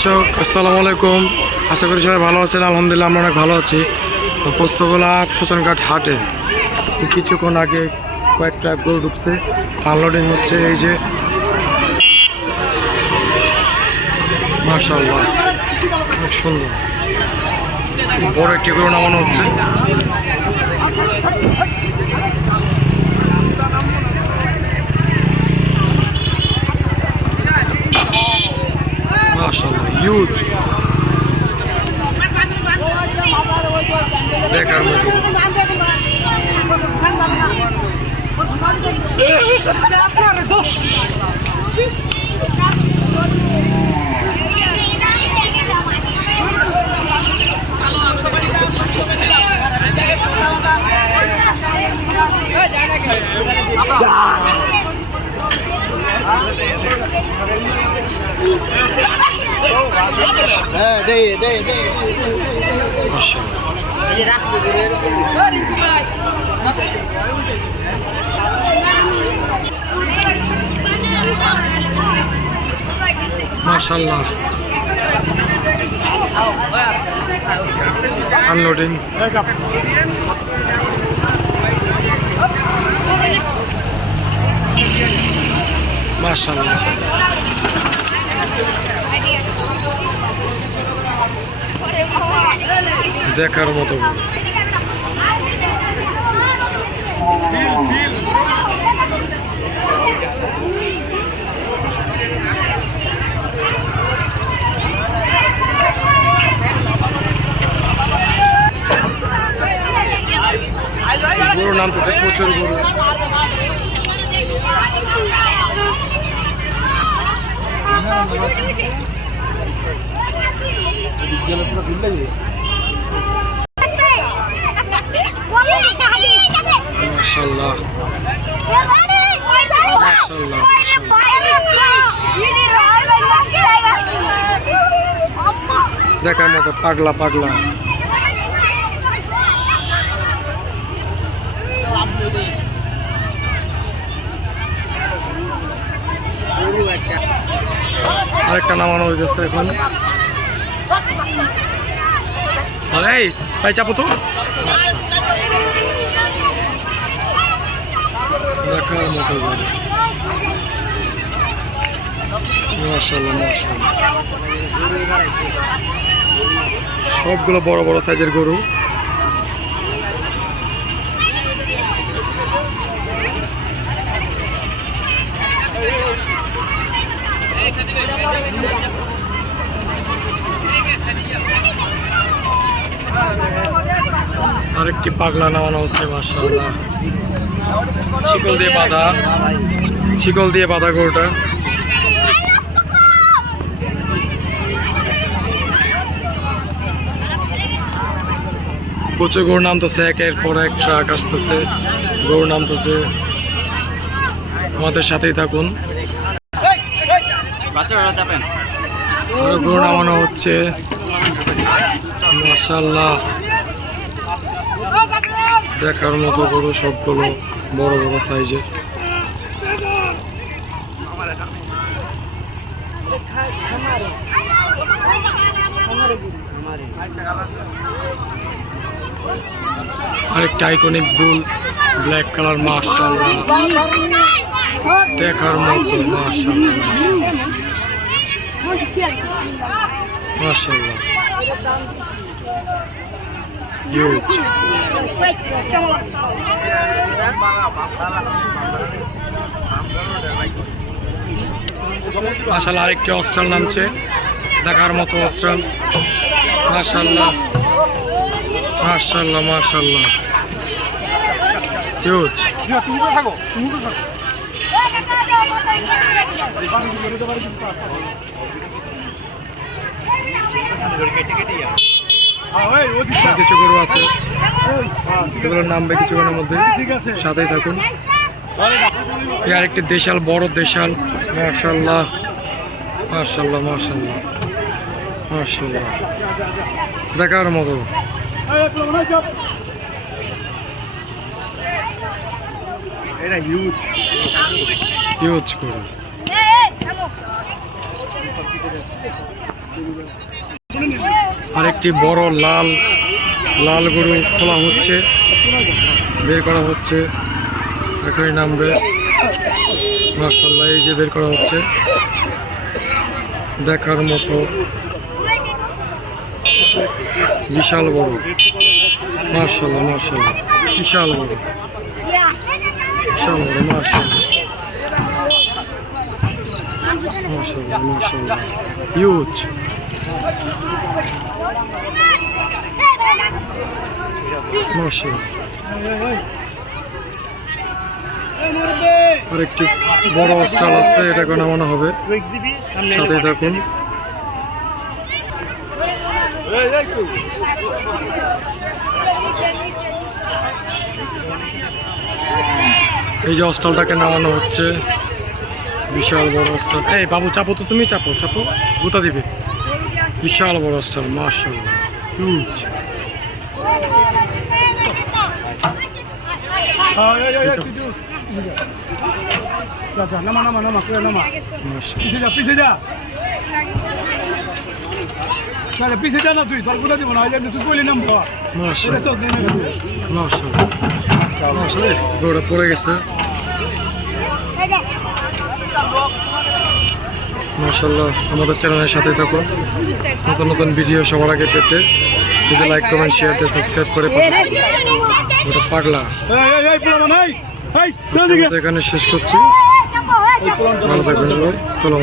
দর্শক, আসসালামু আলাইকুম। আশা করি সবাই ভালো আছেন, আলহামদুলিল্লাহ আমরা অনেক ভালো আছি। তো পোস্তগোলা শ্মশানঘাট হাটে। কিছুক্ষণ আগে কয়েকটা গরু ঢুকছে। আনলোডিং হচ্ছে এই যে। মাশাল্লাহ অনেক সুন্দর। বড় একটি গরু নামানো হচ্ছে মাশাল্লাহ হিউজ দেখার মতো হ্যাঁ মাশাল্লাহ আনলোডিং মাশাল্লাহ দেখার মতো গরু। গরুর নাম তো প্রচুর গরু পুরো খুললে মাশাল্লাহ দেখার মতো পাগলা পাগলা। আরেকটা নামানো হইতেছে এখন। এই ভাই চাপো তো। দেখার মতো গরু মাশাল্লাহ মাশাল্লাহ সবগুলো বড় বড় সাইজের গরু। আরেকটি পাগলা নামানো হচ্ছে মাশাল্লাহ শিকল দিয়ে বাঁধা। শিকল দিয়ে বাঁধা গরুটা। প্রচুর গরু নামতেছে, একের পর এক ট্রাক আসতেছে। গরু নামতেছে। আমাদের সাথেই থাকুন। গরু নামানো হচ্ছে। মাসাল্লাহ দেখার মতো গরু সবগুলো বড় বড় সাইজের। আরেকটা আইকনিক বুল ব্ল্যাক কালার মাশাল্লাহ দেখার মতো মাশাল্লাহ মাশাল্লাহ হিউজ মাশাল্লাহ আরেকটি অস্ট্রাল নামছে। দেখার মতো অস্ট্রাল মাশাল্লাহ মাশাল্লাহ মাশাল্লাহ হিউজ কিছু গরু আছে। এগুলোর নামবে কিছুক্ষণের মধ্যে সাথেই থাকুন। এই আরেকটি দেশাল বড় দেশাল। মার্শাল্লাহ মার্শাল্লাহ মার্শাল্লাহ মার্শাল্লাহ দেখার মতো এটা হিউজ ইউজ করুন আরেকটি বড় লাল লাল গরু খোলা হচ্ছে, বের করা হচ্ছে। এখনই নামবে। মার্শাল্লাহ এই যে বের করা হচ্ছে। দেখার মতো বিশাল বড় মার্শাল্লাহ মার্শাল্লাহ বিশাল বড় বিশাল বড় মার্শাল্লাহ মার্শাল্লাহ মার্শাল্লাহ মার্শাল্লাহ আরেকটি বড় স্টল আছে এটাকে নামানো হবে? সাথে থাকুন। এই যে অস্টলটাকে নামানো হচ্ছে? বিশাল বড় অস্টল এই বাবু, চাপো তো তুমি, চাপো চাপো। গুতা দিবে? বিশাল বড় অস্টল মার্শাল হিউজ নামা নামা নামা করে নামা মার্শাল পিছে যা পিছে যা তাহলে পিছে যা না তুই তোর কোথা দিব না এই জন্য তুই কইলি নাম বাবা মার্শাল এটা সব নেই না মার্শাল মার্শাল গরুটা পড়ে গেছে মার্শাল্লাহ আমাদের চ্যানেলের সাথে থাকুন। নতুন নতুন ভিডিও সবার আগে পেতে যদি লাইক কমেন্ট শেয়ার দিয়ে সাবস্ক্রাইব করে ওটা পাগলা। এখানে শেষ করছি। ভালো থাকবেন সবাই। সালাম